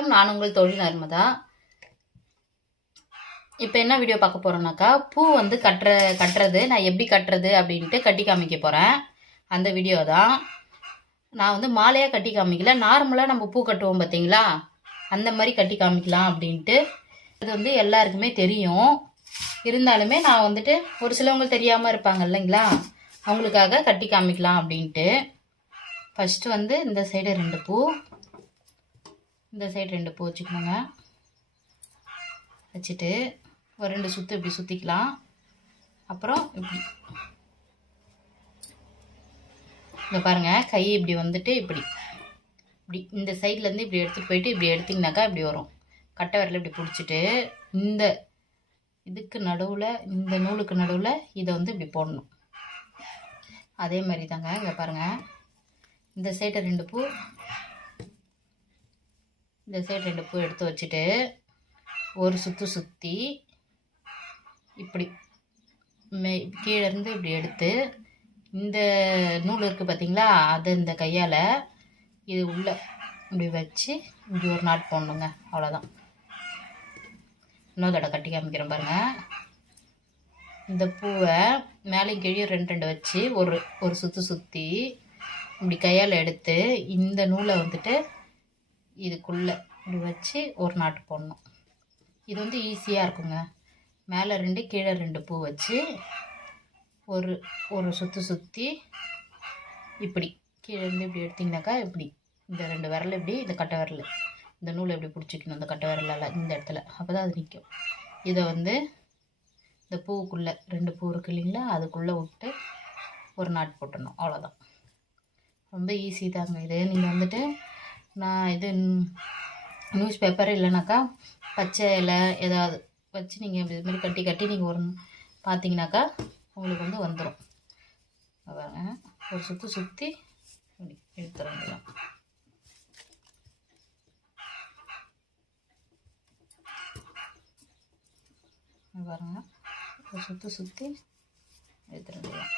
வணக்கம், நான் உங்கள் தோழி நர்மதா. இப்போ என்ன வீடியோ பார்க்க போகிறோம்னாக்கா, பூ வந்து கட்டுறது நான் எப்படி கட்டுறது அப்படின்ட்டு கட்டி காமிக்க போகிறேன். அந்த வீடியோ தான். நான் வந்து மாலையாக கட்டி காமிக்கல, நார்மலாக நம்ம பூ கட்டுவோம் பார்த்தீங்களா, அந்த மாதிரி கட்டி காமிக்கலாம் அப்படின்ட்டு. அது வந்து எல்லாருக்குமே தெரியும். இருந்தாலுமே நான் வந்துட்டு ஒரு சிலவங்க தெரியாமல் இருப்பாங்க இல்லைங்களா, அவங்களுக்காக கட்டி காமிக்கலாம் அப்படின்ட்டு. ஃபஸ்ட்டு வந்து இந்த சைடு 2 பூ, இந்த சைடு 2 பூ வச்சுக்கணுங்க. வச்சுட்டு ஒரு 2 சுற்று இப்படி சுற்றிக்கலாம். அப்புறம் இப்படி இங்கே பாருங்கள், கை இப்படி வந்துட்டு இப்படி இப்படி இந்த சைட்லேருந்து இப்படி எடுத்துகிட்டு போயிட்டு இப்படி எடுத்திங்கனாக்கா இப்படி வரும். கட்டை விரல் இப்படி பிடிச்சிட்டு இந்த இதுக்கு நடுவில், இந்த நூலுக்கு நடுவில் இதை வந்து இப்படி போடணும். அதே மாதிரி தாங்க. இங்கே பாருங்கள், இந்த சைடு 2 பூ, இந்த சைடு 2 பூ எடுத்து வச்சுட்டு ஒரு சுற்று சுற்றி இப்படி கீழே இருந்து இப்படி எடுத்து இந்த நூல் இருக்குது பார்த்தீங்களா, அதை இந்த கையால் இது உள்ள இப்படி வச்சு இப்படி ஒரு நாட் போடணுங்க. அவ்வளோதான். இன்னொரு தடவை கட்டி காமிக்கிறேன் பாருங்கள். இந்த பூவை மேலே கீழே 2 வச்சு ஒரு சுற்று சுற்றி இப்படி கையால் எடுத்து இந்த நூலை வந்துட்டு இதுக்குள்ளே இப்படி வச்சு ஒரு நாட்டு போடணும். இது வந்து ஈஸியாக இருக்குங்க. மேலே 2 கீழே 2 பூ வச்சு ஒரு சுற்று சுற்றி இப்படி கீழே இருந்து இப்படி எடுத்திங்கனாக்கா இப்படி இந்த 2 விரல் இப்படி, இந்த கட்டை விரல் இந்த நூலை இப்படி பிடிச்சிக்கணும், இந்த கட்டை விரலால் இந்த இடத்துல, அப்போ தான் அது நிற்கும். இதை வந்து இந்த பூவுக்குள்ளே 2 பூ இருக்கு இல்லைங்களா, அதுக்குள்ளே விட்டு ஒரு நாட்டு போட்டணும். அவ்வளோதான். ரொம்ப ஈஸி தாங்க இது. நீங்கள் வந்துட்டு நான் இது நியூஸ் பேப்பர் இல்லைனாக்கா பச்சை இலை ஏதாவது வச்சு நீங்கள் இது மாதிரி கட்டி நீங்கள் ஒரு பார்த்தீங்கன்னாக்கா உங்களுக்கு வந்து வந்துடும். பாருங்க, ஒரு சுற்றி சுற்றி எடுத்துட வேண்டியதான். பாருங்க, ஒரு சுற்றி சுற்றி எடுத்துட வேண்டியதான்.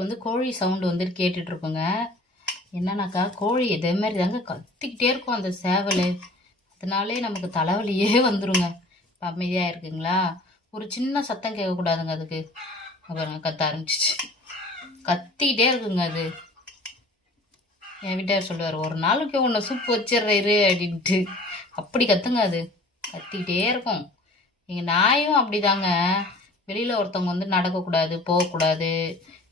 வந்து கோழி சவுண்டு வந்து கேட்டுட்ருக்குங்க. என்னன்னாக்கா, கோழி இதே மாதிரி தாங்க கத்திக்கிட்டே இருக்கும் அந்த சேவல். அதனாலே நமக்கு தலைவலியே வந்துடுங்க. இப்போ அமைதியாக இருக்குங்களா, ஒரு சின்ன சத்தம் கேட்கக்கூடாதுங்க அதுக்கு. பாருங்க, கத்த ஆரம்பிச்சிச்சு, கத்திக்கிட்டே இருக்குங்க அது. என் வீட்டார் சொல்லுவார், ஒரு நாளைக்கு ஒன்று சூப் வச்சிடுறாரு அப்படின்ட்டு. அப்படி கத்துங்க அது, கத்திக்கிட்டே இருக்கும். எங்கள் நாயும் அப்படி தாங்க. வெளியில் ஒருத்தவங்க வந்து நடக்கக்கூடாது, போகக்கூடாது,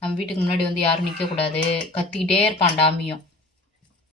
நம்ம வீட்டுக்கு முன்னாடி வந்து யாரும் நிற்கக்கூடாது, கத்திக்கிட்டே இருப்பான் டாமியும்.